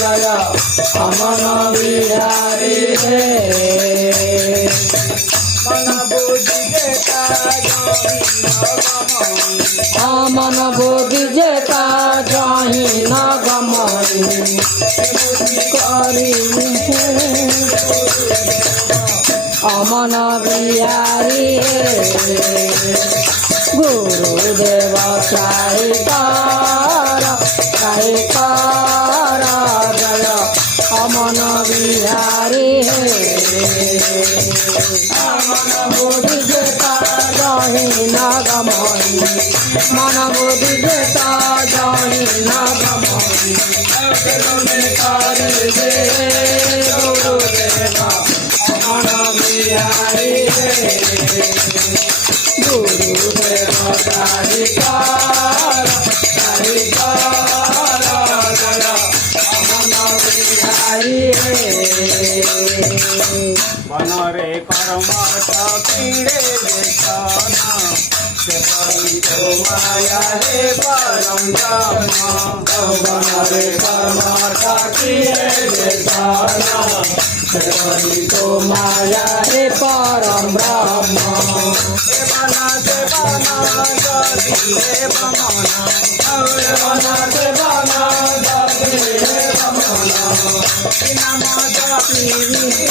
जय अमन बिहारी हे मन बुद्धि जेता जाहि न गमई करी अमन बिहारी हे गुरुदेव साईकार जय अमन बिहारी हे मन बुद्धि जेता जाहि न गमई मन बुद्धि जेता जाहि न गमई गुरुदेव अमन बिहारी हे गुरुदेव साईकार अमन बिहारी हे बन रे कर्म पीड़े देखाना से परी तो माया रे परम ब्रह्म बन रे कर्म पीड़े देखाना से परी तो माया रे परम ब्रह्म बना से बना जली रे बमना बना से बना जली रे बमना नम जपी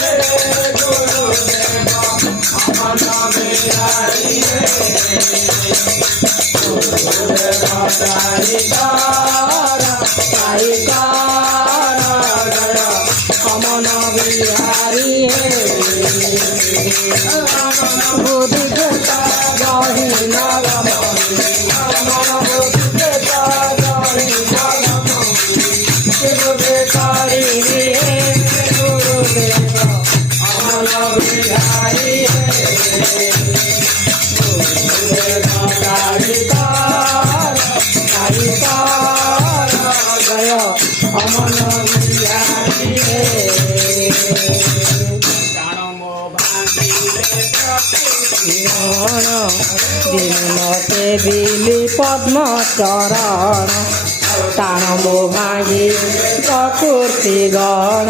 रे गुरुदेव अमन बिहारी हे गुरुदेव साईकार जय अमन बिहारी हे बुद्धि जेता जाहि न गमई मन बुद्धि जेता जाहि न गमई गुरुदेव गुरुदेव अमन बिहारी हे गुरुदेव साईकार जय अमन बिहारी हे दिनते बिली पद्म चरण टाण मो भागी प्रकृति गण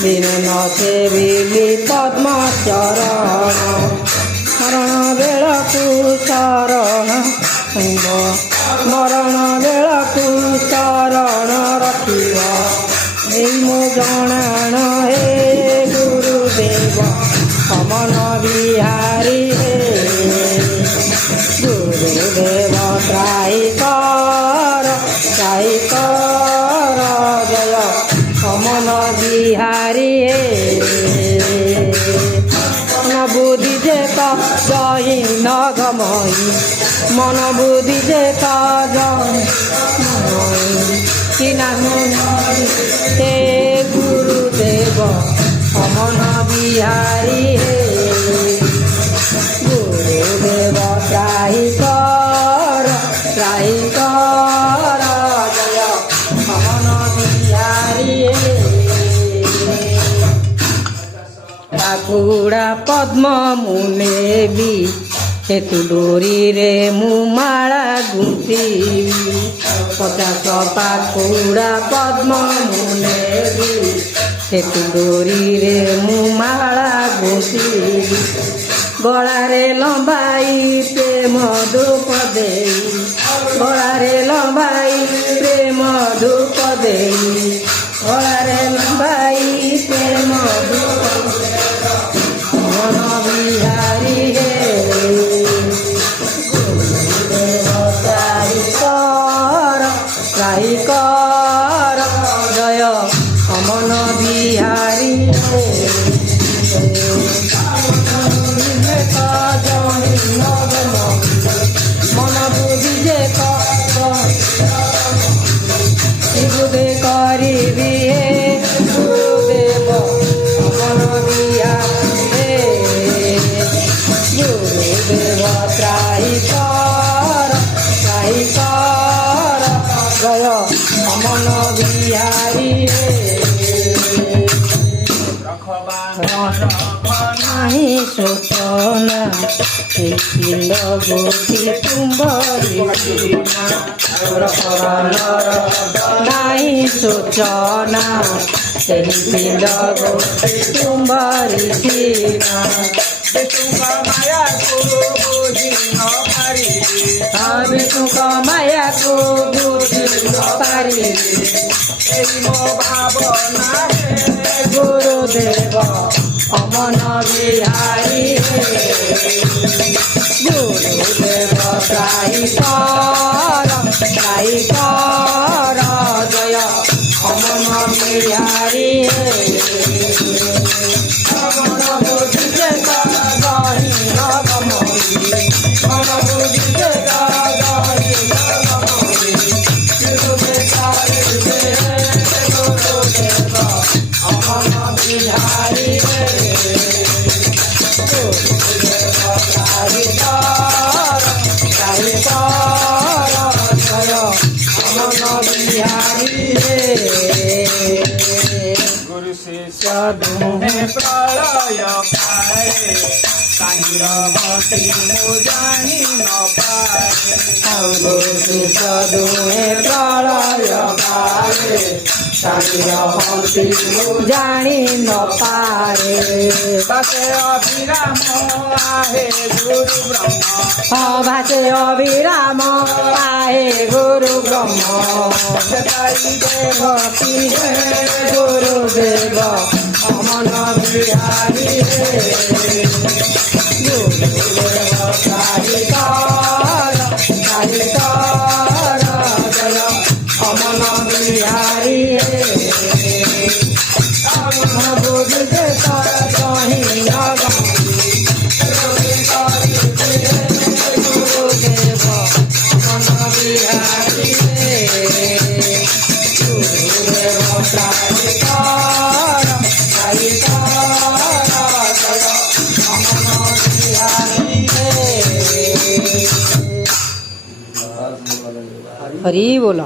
दिनते बिली पद्म चरण मरण बेलकु शरण मरण बेलकु शरण रखिब मो जणाण हे गुरुदेव अमन बिहारी हे गुरुदेव साईकार जय अमन बिहारी हे मन बुद्धि जेता जाहि न गमई मन बुद्धि जेता जाहि कि हे गुरुदेव अमन बिहारी हे गुरुदेव साईकार जय अमन बिहारी हे पाकुड़ा पद्म मुने भी हेतु डोरी रे मुमाला गुंथीबी 50 पाकुड़ा पद्म मुने भी हेतु डोरी रे मुमाला गुंथीबी गलारे लंबाई प्रेम धूप देई गलारे लंबाई प्रेम धूप देई गलारे लंबाई प्रेम धूप अमन बिहारी हे गुरुदेव साईकार जय अमन बिहारी हे मन बुद्धि जेता बुद्धि करी गुरुदेव अमन बिहारी हे गुरुदेव साईकार जय अमन बिहारी हे नहीं सोचना पिंड गोटी तुम्बरी ସୂଚନା ସେହି ପିଣ୍ଡ ଗୋଷ୍ଠୀ ତୁମ୍ଭରି ସିନା ବିଷ୍ଣୁଙ୍କ ମାୟାକୁ ବୁଝି ନ ପାରି ବିଷ୍ଣୁଙ୍କ ମାୟାକୁ ବୁଝି ନ ପାରି ଏହି ମୋ ଭାବନାରେ ଗୁରୁଦେବ ଅମନ ବିହାରୀ ଗୁରୁଦେବ ତ୍ରାହି କର ଜୟ ଅମନ ବିହାରୀ ମନ ବୁଝି ଯେ ଗହି ନଗମରି ମନ ବୁଝି ଯେ ଗହି ନଗମରି ଗୁରୁଦେବ ଗୁରୁଦେବ ଅମନ ବିହାରୀ गुरु शिष्य दुहे प्रलय पाए काहि रहती मु जानी न पाए दुहे प्रलय पारे ରହନ୍ତି ଜାଣି ନ ପାରେ सत्य अभिराम आहे गुरु ब्रह्म ଭାଷେ ଅବିରାମ ଆହେ ଗୁରୁ ବ୍ରହ୍ମ ଭକ୍ତି ଗୁରୁଦେବ ଅମନ ବିହାରୀ ଗୁରୁଦେବ ଜୟ ଅମନ ବିହାରୀ বুঝতে কহি গুরুদেব মন বিহারী গুরুদেব হরি বল।